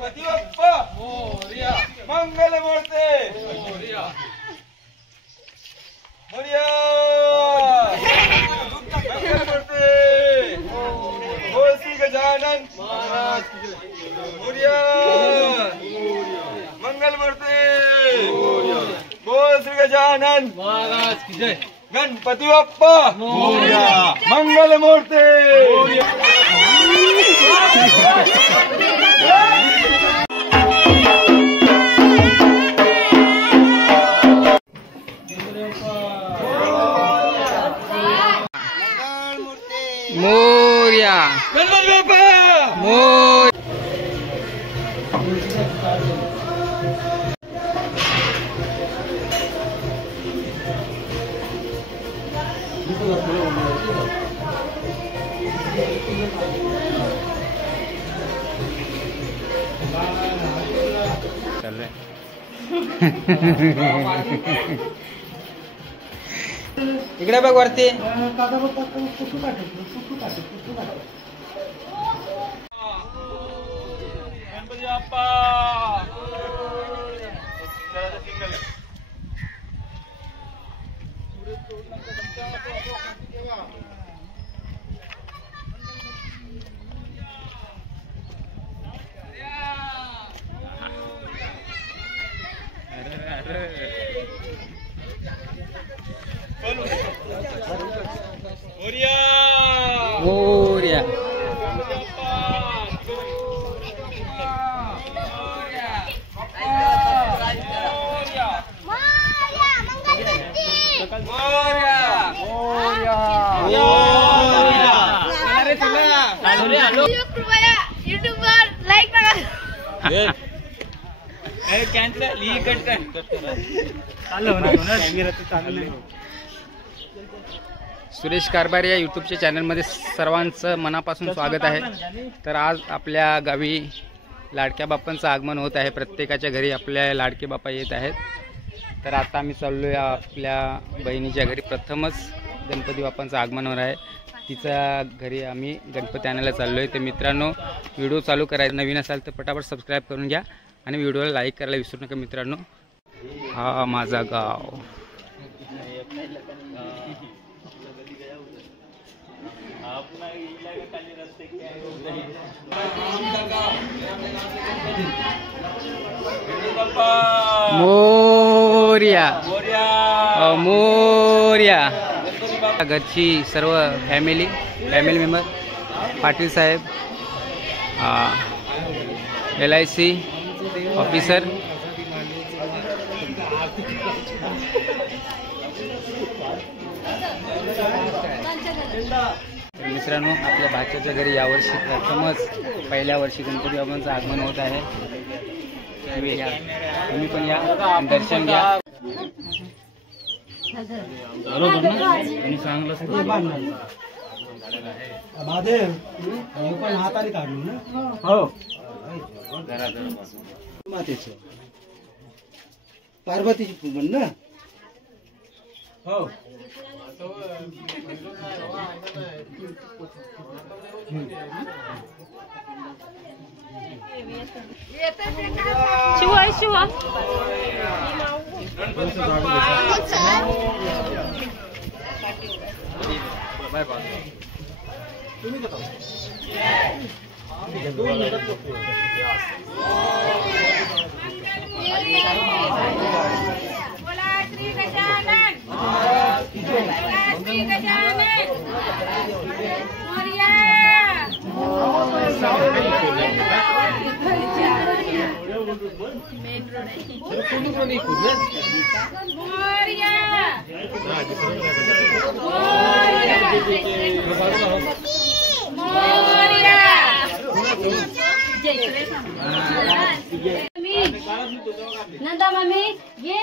गणपती बाप्पा मोरया, मंगल मूर्ती मोरया मोरया, मंगल मूर्ती बोल श्री गजानन महाराज मोरया, मंगल मूर्ती बोल श्री गजानन महाराज की जय। गणपती बाप्पा मोरया, मंगल मूर्ती मोरया, गणपती बाप्पा मोर चल रहे इकडे बघ वरती। गणपती बाप्पा मोरया मोरया, कृपया यूट्यूबवर लाईक करा। सुरेश कारभार या यूट्यूबच्या चॅनलमध्ये सर्वांचं मनापासून स्वागत आहे। तर आज आपल्या गावी लाडक्या बाप्पांचं आगमन होत आहे। प्रत्येकाच्या घरी आपल्या लाडके बाप्पा येत आहेत। तर आता आम्ही चाललो आहे आपल्या बहिणीच्या घरी। प्रथमच गणपती बाप्पांचं आगमन होणार आहे। तिच्या घरी आम्ही गणपती आणायला चाललो आहे। तर मित्रांनो, व्हिडिओ चालू करायला नवीन असाल तर पटापट सबस्क्राईब करून घ्या आणि व्हिडिओला लाईक करायला विसरू नका मित्रांनो। हा माझा गाव। मोरया मोरया, घरची सर्व फॅमिली मेंबर, पाटील साहेब, LIC ऑफिसर, मित्रांनो, आपल्या भाच्याच्या घरी यावर्षी प्रथमच पहिल्या वर्षी गणपती बाप्पांचं आगमन होत आहे। तुम्ही पण या, दर्शन घ्या। बरोबर ना? आणि चांगलं पण हाताने काढलो ना। हो, मातेचं पार्वतीची पूजन ना। हो, शिवा शिवा बाय बाय। बोला Shri Gajanan, Shri Gajanan Morya main road Nanda mummy ये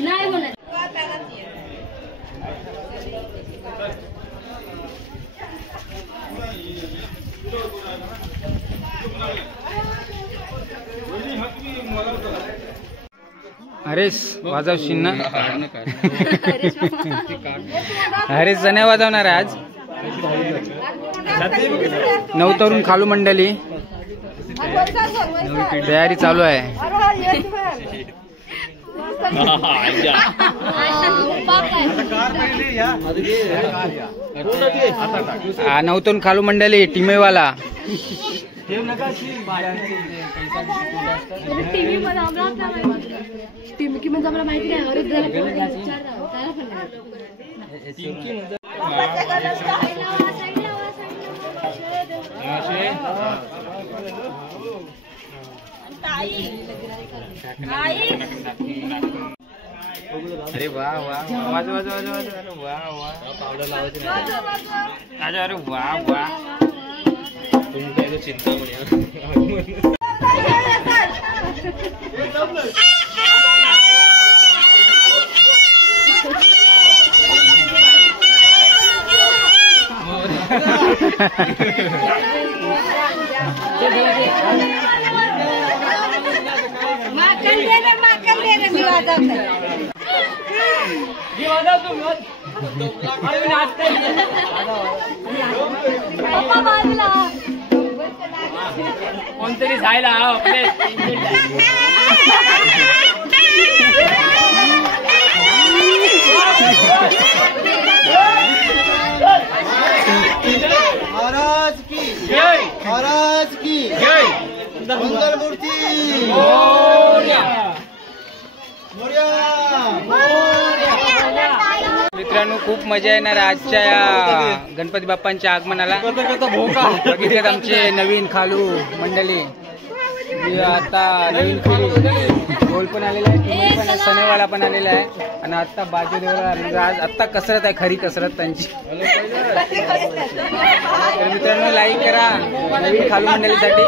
नाही होणार। हरेश वाजवशील ना? हरेश जण्या वाजवणार आहे आज। नवतरुण खालू मंडळी तयारी चालू आहे. नवतून खालू मंडळी टीमेवाला टिमकी म्हणजे आम्हाला माहिती नाही. अरे वा वा वाज वाज वाज वाज वा वा पावडर लावायचं नाही. अरे वा वा चिंता कोणतरी जायला आपले महाराज की जय, महाराज की जय, मंगल मूर्ती मित्रांनो खूप मजा येणार आजच्या या गणपती बाप्पांच्या आगमनाला. बघितलेत आमचे नवीन खालू मंडळी. आता नवीन पिढी ढोल पण आलेला आहे, टिमोल पण आहे, सनेवाला पण आलेला आहे आणि आता बाजूदेवाला म्हणजे आज आत्ता कसरत आहे, खरी कसरत त्यांची. तर मित्रांनो लाईक करा नवीन खालू मंडळीसाठी.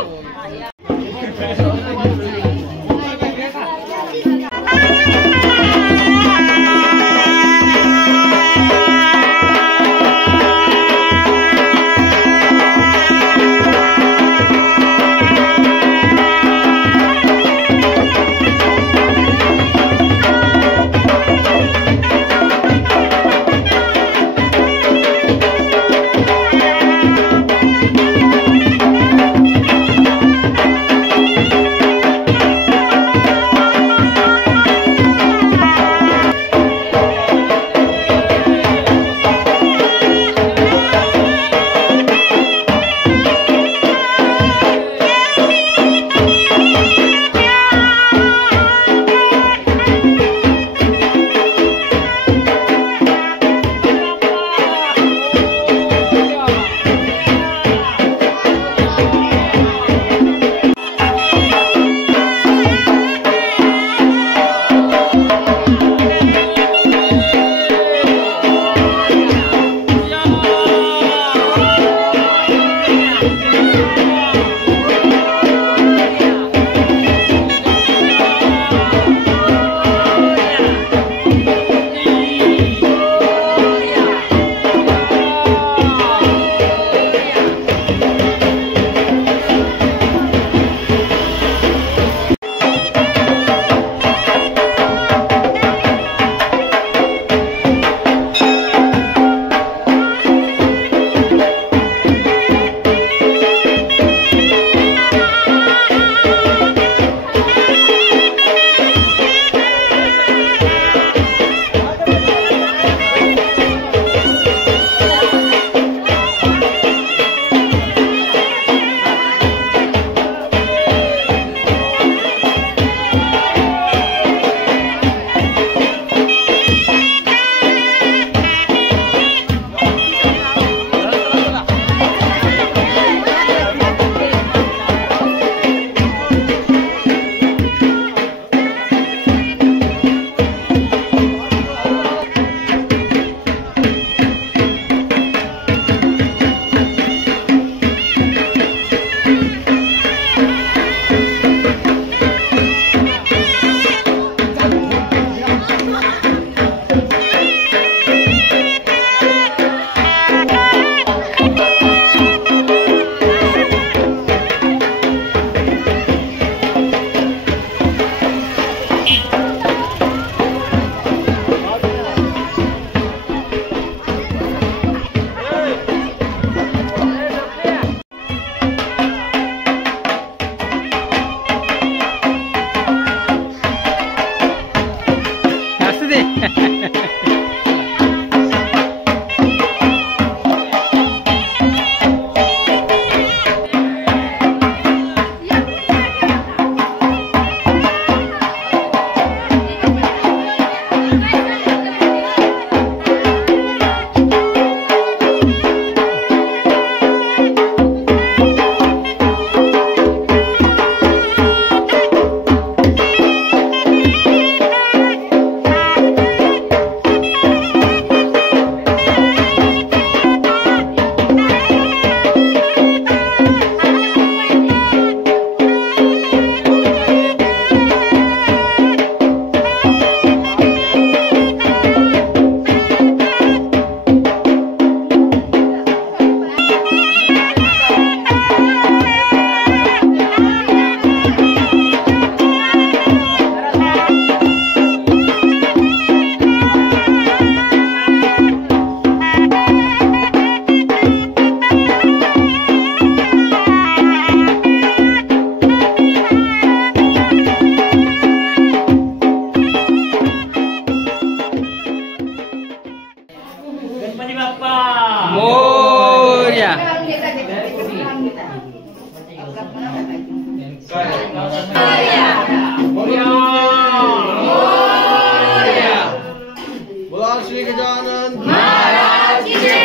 बोला श्री गजानन महाराज की जय।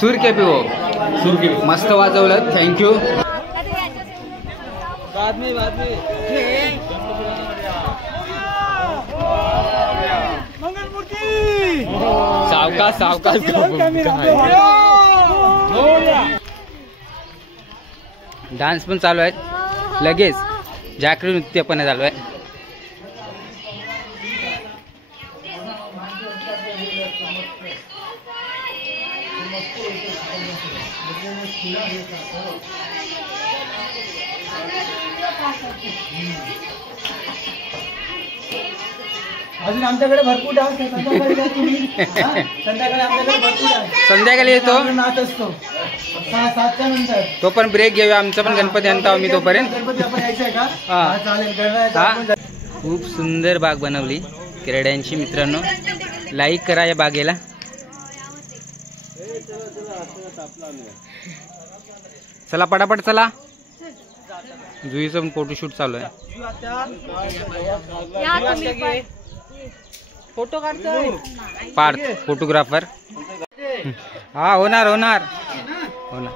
सूर के पी हो मस्त वाजवलं. थँक्यू. सावकाश सावकाश. डान्स पण चालू आहे. लगेच जाकरी नृत्य पण चालू आहे. अजून आमच्याकडे भरपूर डान्स आहे. संध्याकाळी तुम्ही संध्याकाळी आमच्याकडे भरपूर डान्स संध्याकाळी येतो. नाच असतो 6-7च्या नंतर. तो पण ब्रेक घेऊया. आमचा पण गणपती आणता आम्ही तोपर्यंत. गणपती आपण यायचंय का? हा. चालेल. गणरायाचं आपण खूप सुंदर बाग बनवली केरड्यांची. मित्रांनो लाईक करा या बागेला. चला पटापट चला. जुईचं पण फोटोशूट चालू आहे. फोटो काढतोय पार्थ फोटोग्राफर. हा होणार होणार होणार.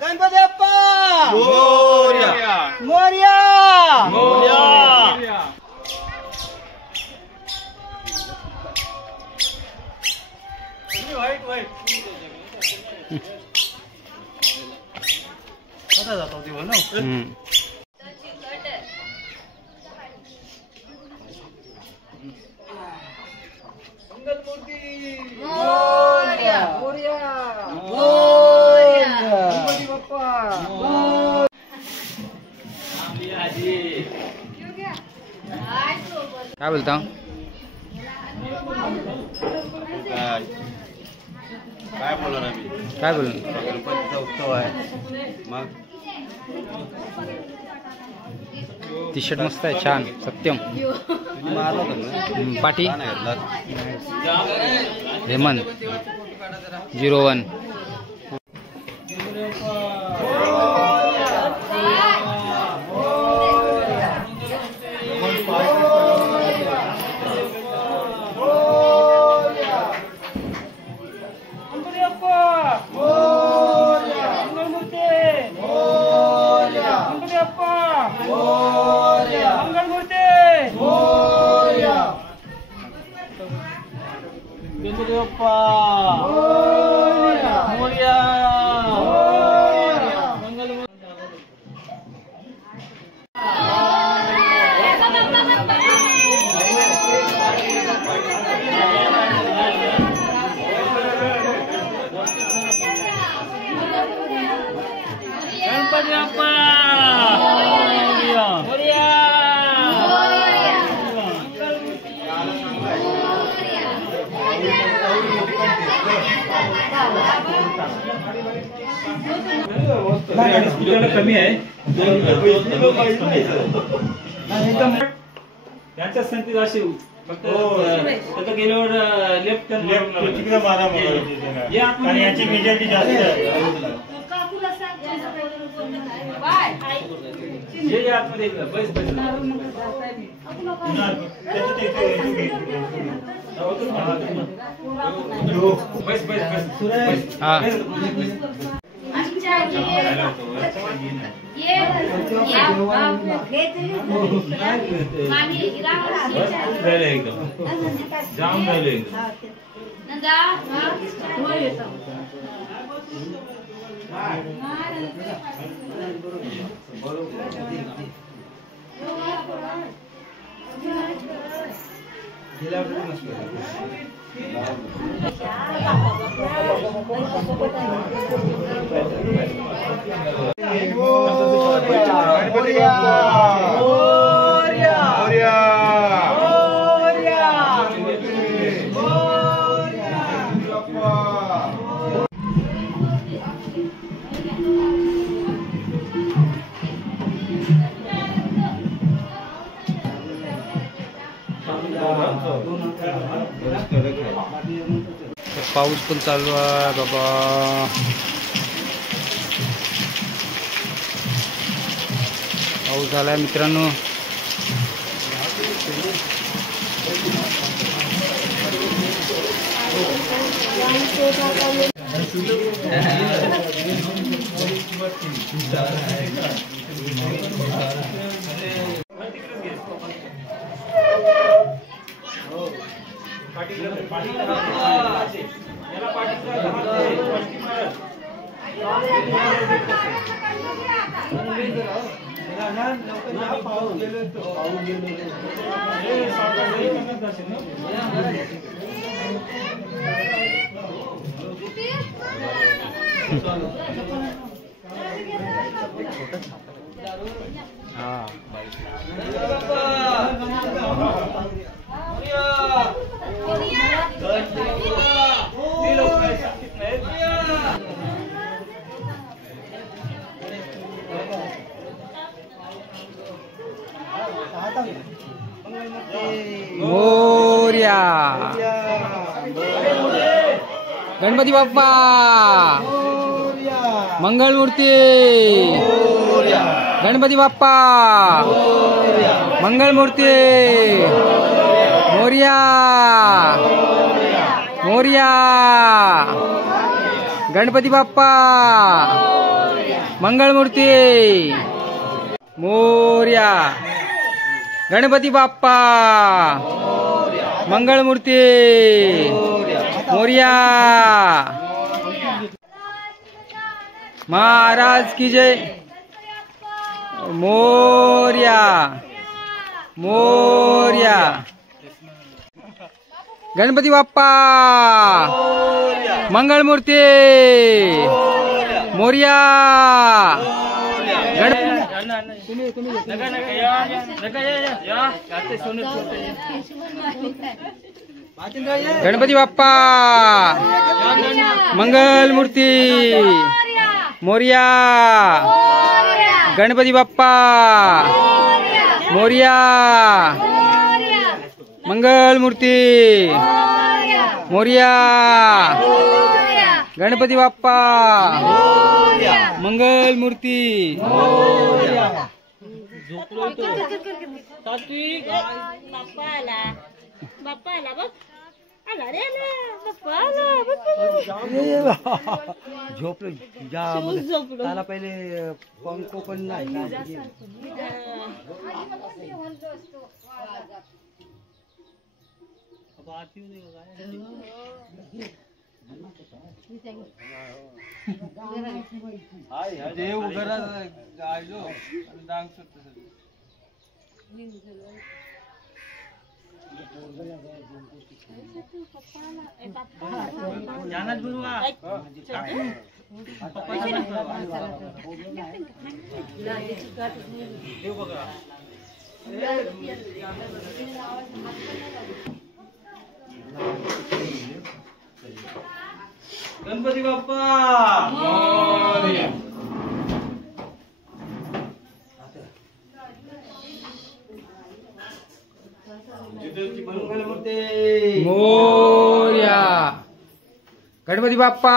गणपती बाप्पा मोरया. काय बोलता? काय बोलणार आम्ही? काय बोल? गणपतीचा उत्सव आहे. मग टी शर्ट मस्त आहे. छान. सत्यम पाटी हेमंत 01. कमी आहे. त्यांच्या संगतीत अशी फक्त आता गेल्यावर लेफ्ट तिकडे मारा आणि याची मेजॉरिटी जास्त आहे. जे आतमध्ये बस बस बस बस बस. जाम राहिले पाऊस पण चालू आहे बाबा. पाऊस झालाय मित्रांनो. मोरया गणपती बाप्पा मंगलमूर्ती गणपती बाप्पा मंगलमूर्ती मोरया मोरया गणपती बाप्पा मंगलमूर्ती मोरया गणपती बाप्पा मंगलमूर्ती मोरया. महाराज की जय. मोरया मोरया गणपती बाप्पा मंगलमूर्ती मोरया. गणपती बाप्पा मंगलमूर्ती मोरया. गणपती बाप्पा मोरया मंगलमूर्ती मोरया. गणपती बाप्पा मंगलमूर्ती. बाप्पा आला बघ. आला रे बाप्पा आला. झोपलो त्याला पहिले पंखो पण नाही. देव घरा आयो दांग गणपती बाप्पा मोरया. गणपती बाप्पा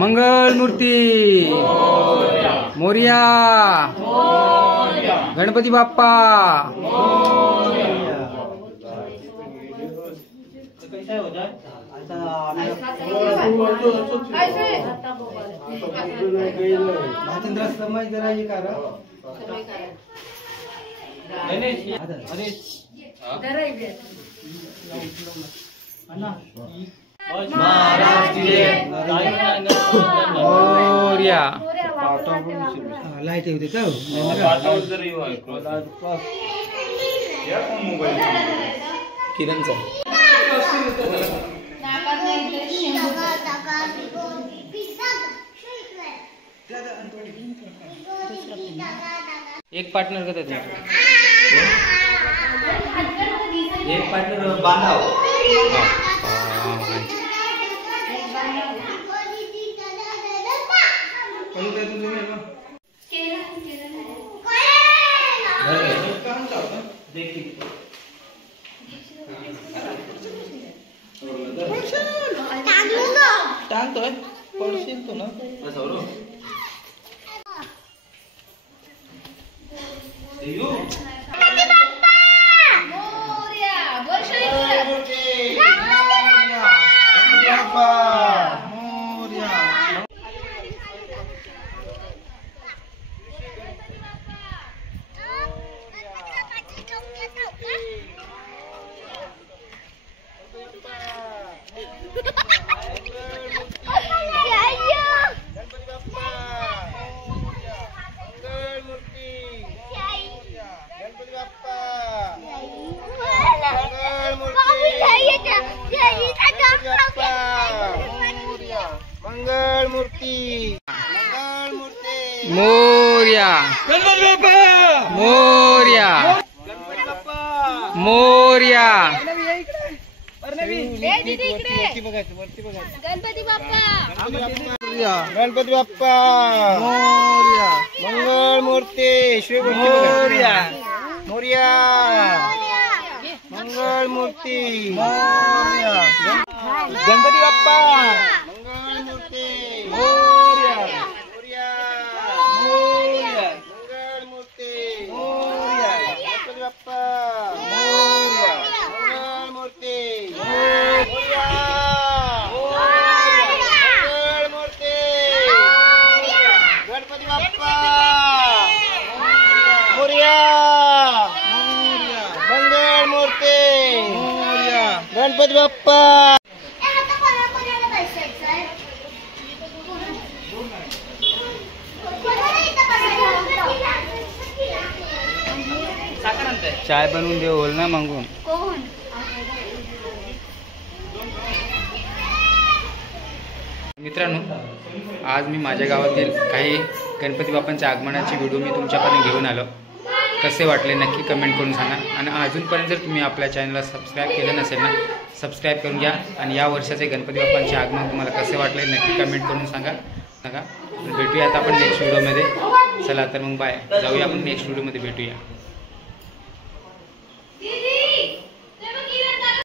मंगलमूर्ती मोरया. गणपती बाप्पा समय करायची कारण महाराज की जय. मोरया. लाईट होते का किरणचा एक पार्टनर का तुम्ही एक पार्टनर बांधाव. टांगतोय पडशील तू ना. मंगल मूर्ती मोरया गणपती बाप्पा मोरया मोरया वरती बघायचं वरती बघायचं. गणपती बाप्पा गणपती बाप्पा मोरया. मंगल मूर्ती श्री मोरया मोरया. मंगल मूर्ती मोरया. गणपती बाप्पा मंगल मूर्ती मोरया मोरया मोरया. मंगल मूर्ती मोरया. गणपती बाप्पा मोरया. मंगल मूर्ती मोरया मंगल मूर्ती गणपती बाप्पा मोरया मंगल मूर्ती मोरया गणपती बाप्पा. चाय बनवून देऊ बोल ना मागून. मित्रांनो, आज मी माझ्या गावातील काही गणपती बाप्पांच्या आगमनाची व्हिडिओ मी तुमच्यापर्यंत घेऊन आलो. कसे वाटले नक्की कमेंट करून सांगा. आणि अजूनपर्यंत जर तुम्ही आपल्या चॅनलला सबस्क्राईब केलं नसेल ना, सबस्क्राईब करून घ्या. आणि या वर्षाचे गणपती बाप्पांचे आगमन तुम्हाला कसे वाटले नक्की कमेंट करून सांगा. भेटूया आता आपण नेक्स्ट व्हिडिओमध्ये. चला तर मग बाय. जाऊया आपण नेक्स्ट व्हिडिओमध्ये भेटूया.